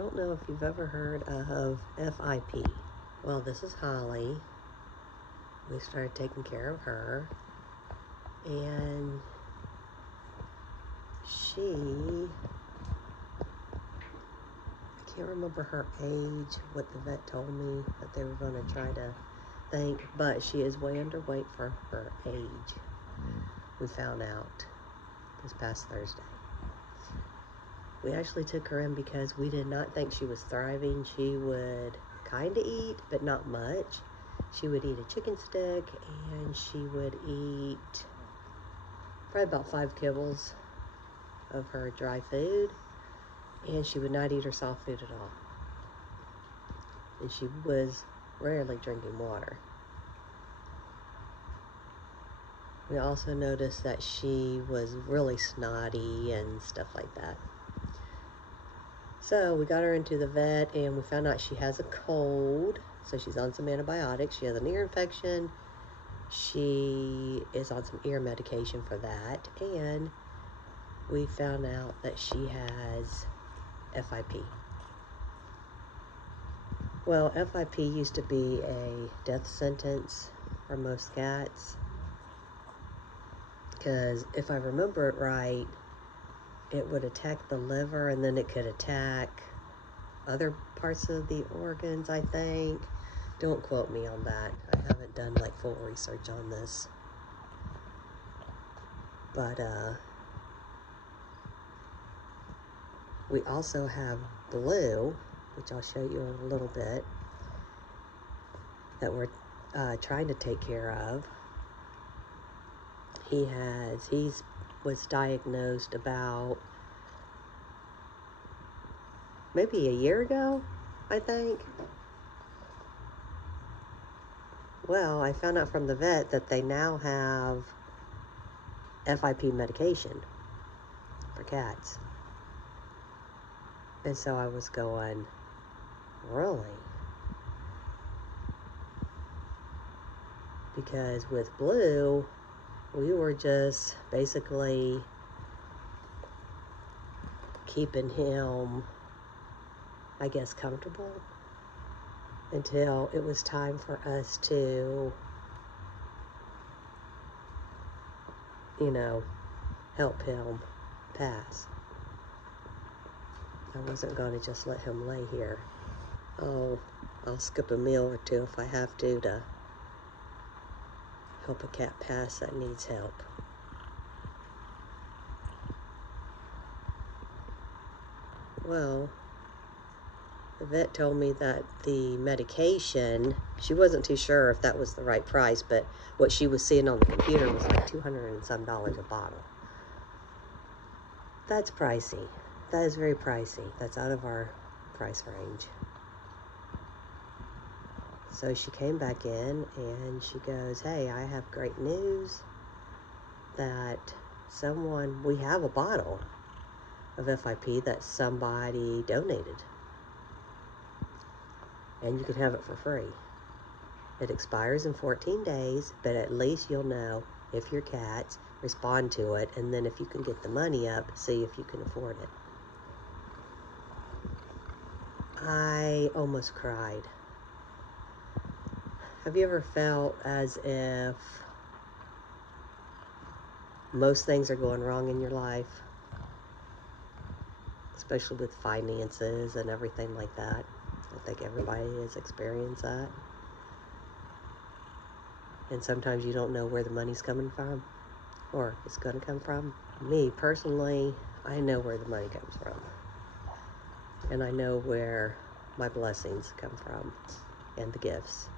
don't know if you've ever heard of FIP. Well, this is Holly. We started taking care of her, and I can't remember her age, what the vet told me that they were going to try to think, but she is way underweight for her age. We found out this past Thursday. We actually took her in because we did not think she was thriving. She would kind of eat, but not much. She would eat a chicken stick, and she would eat probably about 5 kibbles of her dry food, and she would not eat her soft food at all. And she was rarely drinking water. We also noticed that she was really snotty and stuff like that. So we got her into the vet, and we found out she has a cold. So she's on some antibiotics. She has an ear infection. She is on some ear medication for that. And we found out that she has FIP. Well, FIP used to be a death sentence for most cats, because if I remember it right, it would attack the liver, and then it could attack other parts of the organs, I think. Don't quote me on that. I haven't done like full research on this. But we also have Blue, which I'll show you in a little bit, that we're trying to take care of. He was diagnosed about maybe a year ago, I think. Well, I found out from the vet that they now have FIP medication for cats. And so I was going, really? Because with Blue, we were just basically keeping him, I guess, comfortable until it was time for us to, help him pass. I wasn't going to just let him lay here. Oh, I'll skip a meal or two if I have to help a cat pass that needs help. Well, the vet told me that the medication, she wasn't too sure if that was the right price, but what she was seeing on the computer was like $200 and some a bottle. That's pricey. That is very pricey. That's out of our price range. So she came back in and she goes, hey, I have great news that we have a bottle of FIP that somebody donated. And you can have it for free. It expires in 14 days, but at least you'll know if your cats respond to it, and then if you can get the money up, see if you can afford it. I almost cried. Have you ever felt as if most things are going wrong in your life, especially with finances and everything like that? I think everybody has experienced that. And sometimes you don't know where the money's coming from, or it's going to come from. Me, personally, I know where the money comes from. And I know where my blessings come from, and the gifts.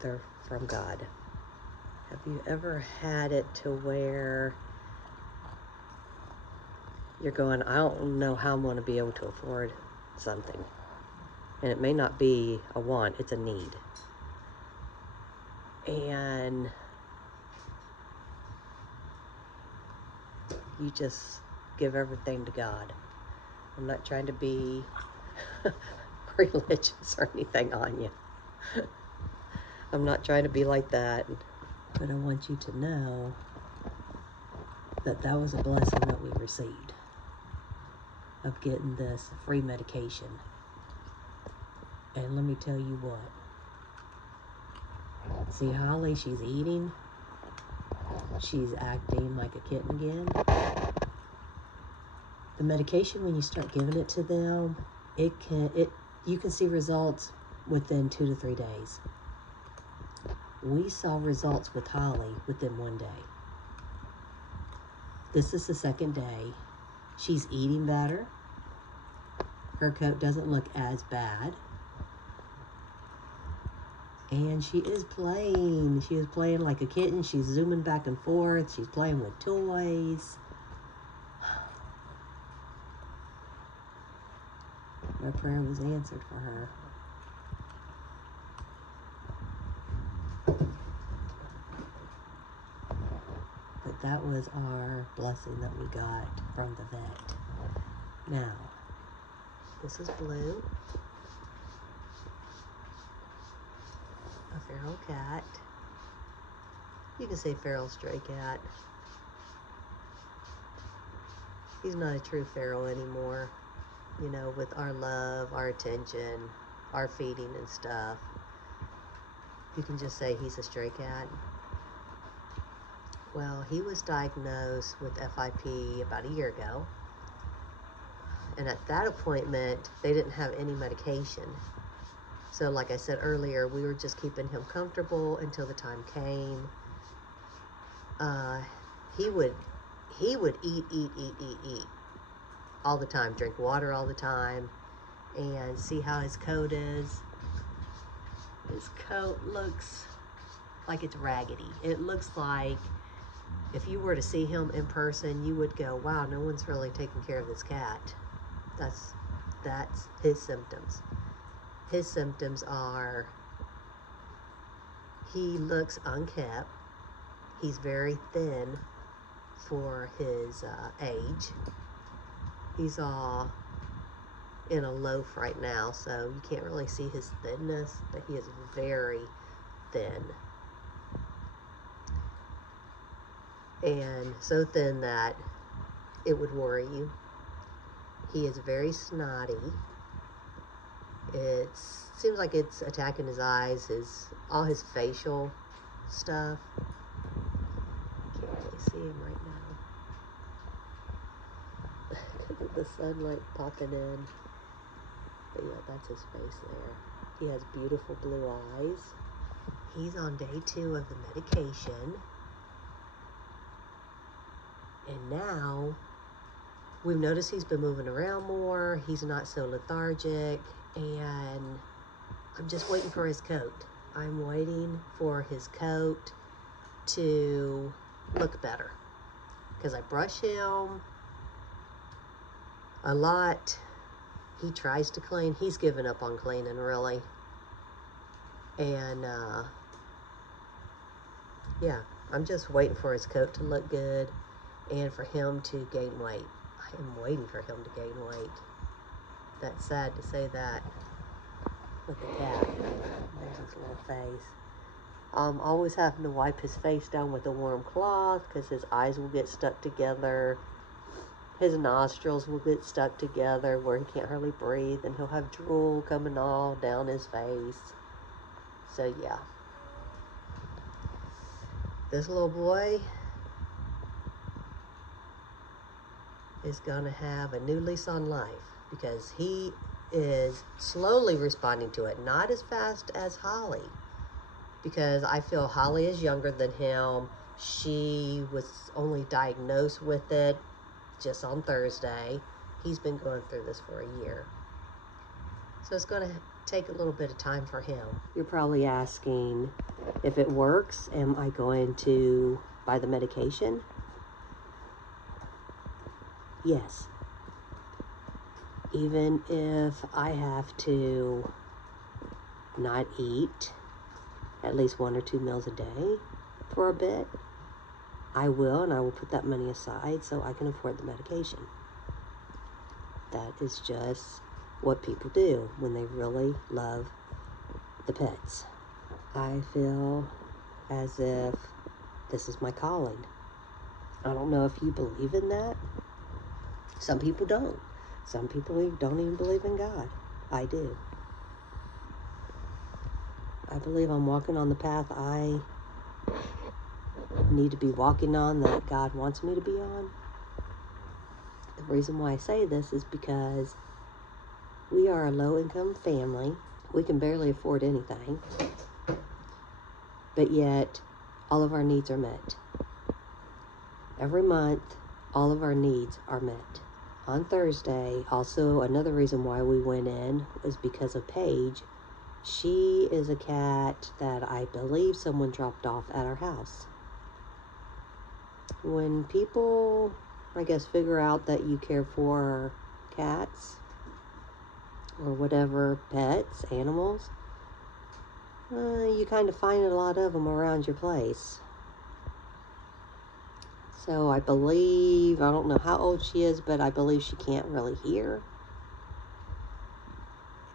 They're from God. Have you ever had it to where you're going, I don't know how I'm going to be able to afford something? And it may not be a want, it's a need. And you just give everything to God. I'm not trying to be religious or anything on you. I'm not trying to be like that. But I want you to know that that was a blessing that we received. of getting this free medication. And let me tell you what. See Holly, she's eating. She's acting like a kitten again. The medication, when you start giving it to them, you can see results within 2 to 3 days. We saw results with Holly within 1 day. This is the second day. She's eating better. Her coat doesn't look as bad. And she is playing. She is playing like a kitten. She's zooming back and forth. She's playing with toys. Our prayer was answered for her. But that was our blessing that we got from the vet. Now, this is Blue, a feral cat. You can say feral stray cat. He's not a true feral anymore. You know, with our love, our attention, our feeding and stuff. You can just say he's a stray cat. Well, he was diagnosed with FIP about a year ago. And at that appointment, they didn't have any medication. So like I said earlier, we were just keeping him comfortable until the time came. He would eat all the time, drink water all the time, and see how his coat is. His coat looks like it's raggedy. It looks like if you were to see him in person, you would go, wow, no one's really taking care of this cat. That's his symptoms. His symptoms are, he looks unkept. He's very thin for his age. He's all in a loaf right now, so you can't really see his thinness, but he is very thin. And so thin that it would worry you. He is very snotty. It seems like it's attacking his eyes, all his facial stuff. Can't really see him right now because of the sunlight popping in. But yeah, that's his face there. He has beautiful blue eyes. He's on day 2 of the medication. And now we've noticed he's been moving around more. He's not so lethargic. And I'm just waiting for his coat. I'm waiting for his coat to look better. Because I brush him a lot. He tries to clean. He's given up on cleaning, really. And, yeah, I'm just waiting for his coat to look good and for him to gain weight. I am waiting for him to gain weight. That's sad to say that. With the cat. There's his little face. Always having to wipe his face down with a warm cloth because his eyes will get stuck together. His nostrils will get stuck together where he can't hardly breathe, and he'll have drool coming all down his face. So yeah. This little boy is gonna have a new lease on life because he is slowly responding to it, not as fast as Holly, because I feel Holly is younger than him. She was only diagnosed with it just on Thursday. He's been going through this for a year. So it's going to take a little bit of time for him. You're probably asking, if it works, am I going to buy the medication? Yes. Even if I have to not eat at least 1 or 2 meals a day for a bit, I will, and I will put that money aside so I can afford the medication. That is just what people do when they really love the pets. I feel as if this is my calling. I don't know if you believe in that. Some people don't. Some people don't even believe in God. I do. I believe I'm walking on the path I need to be walking on, that God wants me to be on. The reason why I say this is because we are a low-income family. We can barely afford anything, but yet all of our needs are met. Every month, all of our needs are met. On Thursday, also another reason why we went in was because of Paige. She is a cat that I believe someone dropped off at our house. When people, I guess, figure out that you care for cats or whatever, pets, animals, you kind of find a lot of them around your place. So I believe, I don't know how old she is, but I believe she can't really hear.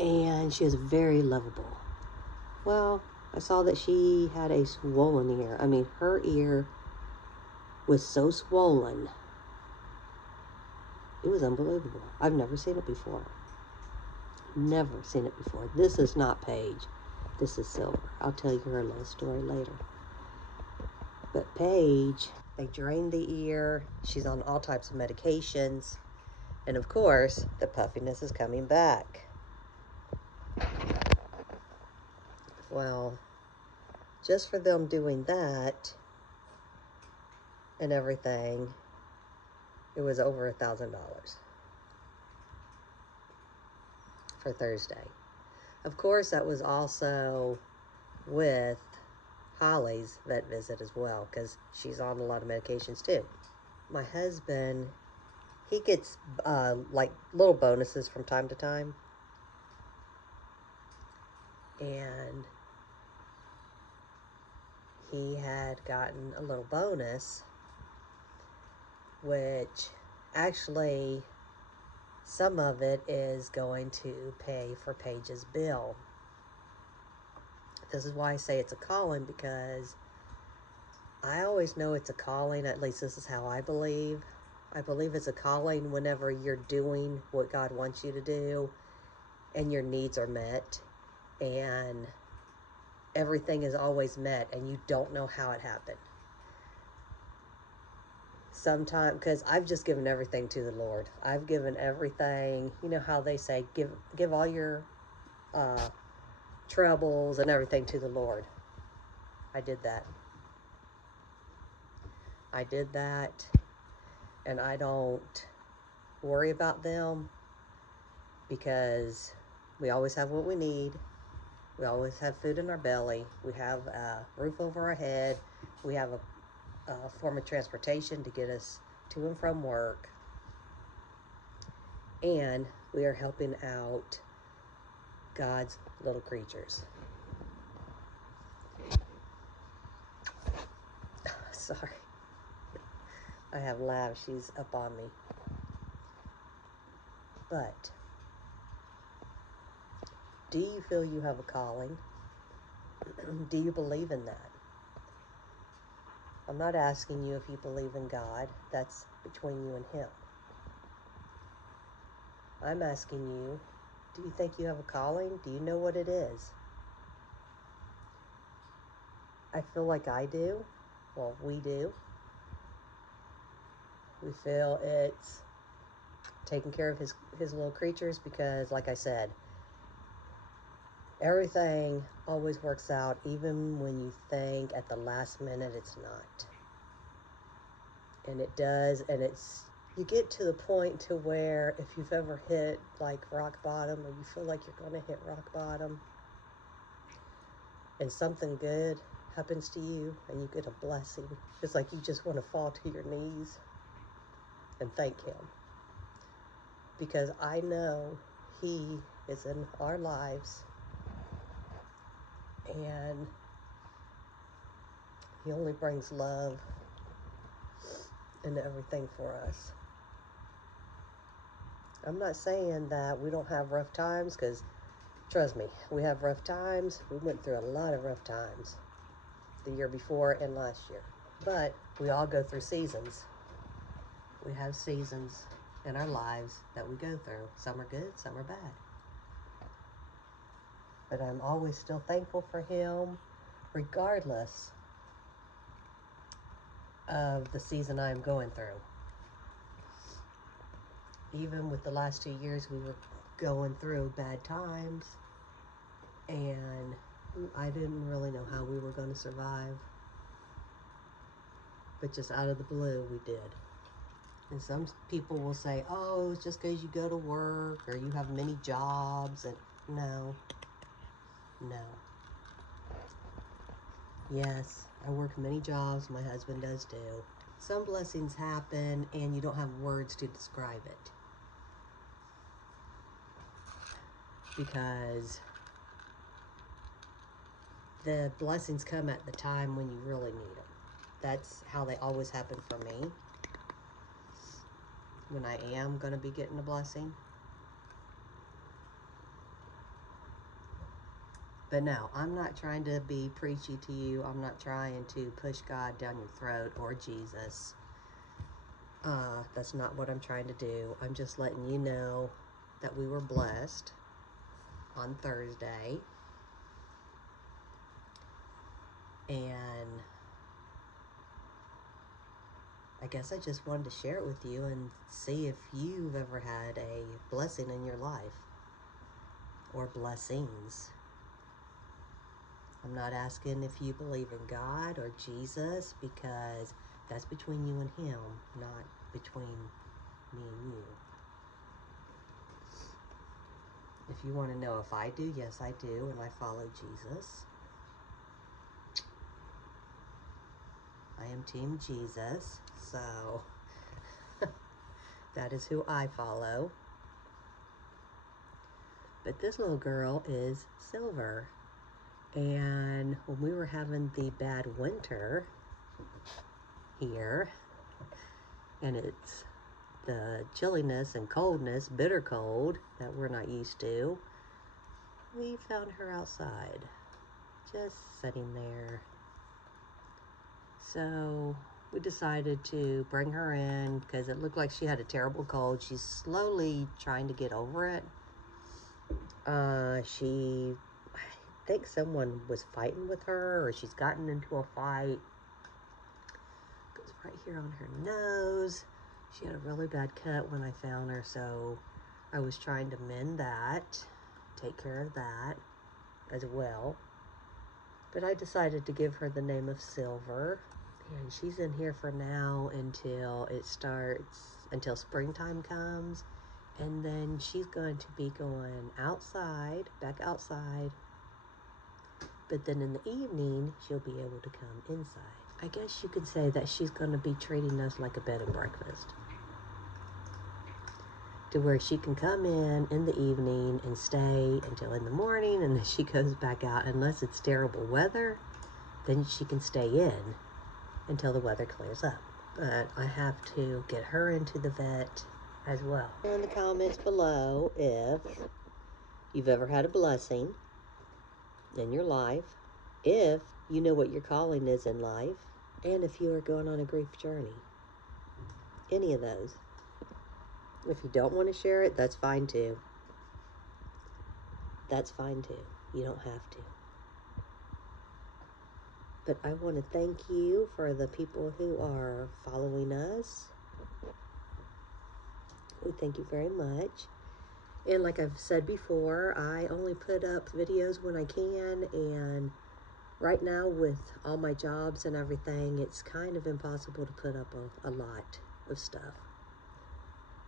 And she is very lovable. Well, I saw that she had a swollen ear. I mean, her ear was so swollen. It was unbelievable. I've never seen it before. Never seen it before. This is not Paige. This is Silver. I'll tell you her little story later. But Paige, they drained the ear. She's on all types of medications. And of course, the puffiness is coming back. Well, just for them doing that and everything, it was over $1,000 for Thursday. Of course, that was also with Holly's vet visit as well, because she's on a lot of medications too. My husband, he gets like little bonuses from time to time. And he had gotten a little bonus, which actually some of it is going to pay for Paige's bill. This is why I say it's a calling, because I always know it's a calling. At least this is how I believe. I believe it's a calling whenever you're doing what God wants you to do and your needs are met and everything is always met and you don't know how it happened. Sometimes, because I've just given everything to the Lord. I've given everything. You know how they say, give all your troubles and everything to the Lord. I did that. I did that, and I don't worry about them because we always have what we need. We always have food in our belly. We have a roof over our head. We have a form of transportation to get us to and from work. And we are helping out God's little creatures. Sorry. I have Lav. She's up on me. But do you feel you have a calling? Do you believe in that? I'm not asking you if you believe in God. That's between you and Him. I'm asking you, do you think you have a calling? Do you know what it is? I feel like I do. Well, we do. We feel it's taking care of his little creatures because, like I said, everything always works out, even when you think at the last minute it's not. And it does, and you get to the point to where if you've ever hit like rock bottom, or you feel like you're going to hit rock bottom, and something good happens to you, and you get a blessing, it's like you just want to fall to your knees and thank Him. Because I know He is in our lives, and He only brings love and everything for us. I'm not saying that we don't have rough times, because trust me, we have rough times. We went through a lot of rough times the year before and last year. But we all go through seasons. We have seasons. in our lives that we go through. Some are good, some are bad. But I'm always still thankful for him, regardless of the season I'm going through. Even with the last 2 years, we were going through bad times, and I didn't really know how we were going to survive. But just out of the blue, we did. And some people will say, oh, it's just because you go to work or you have many jobs. And no. Yes, I work many jobs. My husband does too. Some blessings happen and you don't have words to describe it. Because the blessings come at the time when you really need them. That's how they always happen for me. When I am going to be getting a blessing. But no, I'm not trying to be preachy to you. I'm not trying to push God down your throat or Jesus. That's not what I'm trying to do. I'm just letting you know that we were blessed on Thursday. And I guess I just wanted to share it with you and see if you've ever had a blessing in your life. Or blessings. I'm not asking if you believe in God or Jesus, because that's between you and him, not between me and you. If you want to know if I do, yes I do, and I follow Jesus. I am Team Jesus, so that is who I follow. But this little girl is Silver. And when we were having the bad winter here, and it's the chilliness and coldness, bitter cold, that we're not used to, we found her outside, just sitting there. So we decided to bring her in because it looked like she had a terrible cold. She's slowly trying to get over it. I think someone was fighting with her, or she's gotten into a fight. It goes right here on her nose. She had a really bad cut when I found her, so I was trying to mend that, take care of that as well. But I decided to give her the name of Silver, and she's in here for now until until springtime comes, and then she's going to be going outside, back outside. But then in the evening, she'll be able to come inside. I guess you could say that she's going to be treating us like a bed and breakfast. To where she can come in the evening and stay until in the morning, and then she goes back out. Unless it's terrible weather, then she can stay in until the weather clears up. But I have to get her into the vet as well. In the comments below if you've ever had a blessing in your life, if you know what your calling is in life, and if you are going on a grief journey. Any of those. If you don't want to share it, that's fine too. That's fine too. You don't have to. But I want to thank you for the people who are following us. We thank you very much. And like I've said before, I only put up videos when I can, and right now with all my jobs and everything, it's kind of impossible to put up a lot of stuff.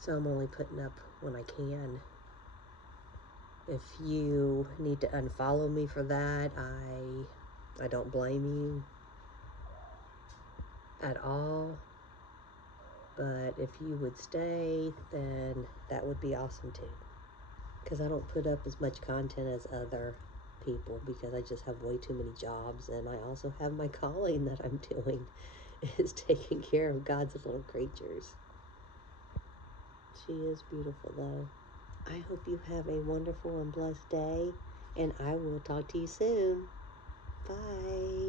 So I'm only putting up when I can. If you need to unfollow me for that, I don't blame you at all. But if you would stay, then that would be awesome too. Because I don't put up as much content as other people, because I just have way too many jobs, and I also have my calling that I'm doing is taking care of God's little creatures. She is beautiful though. I hope you have a wonderful and blessed day, and I will talk to you soon. Bye.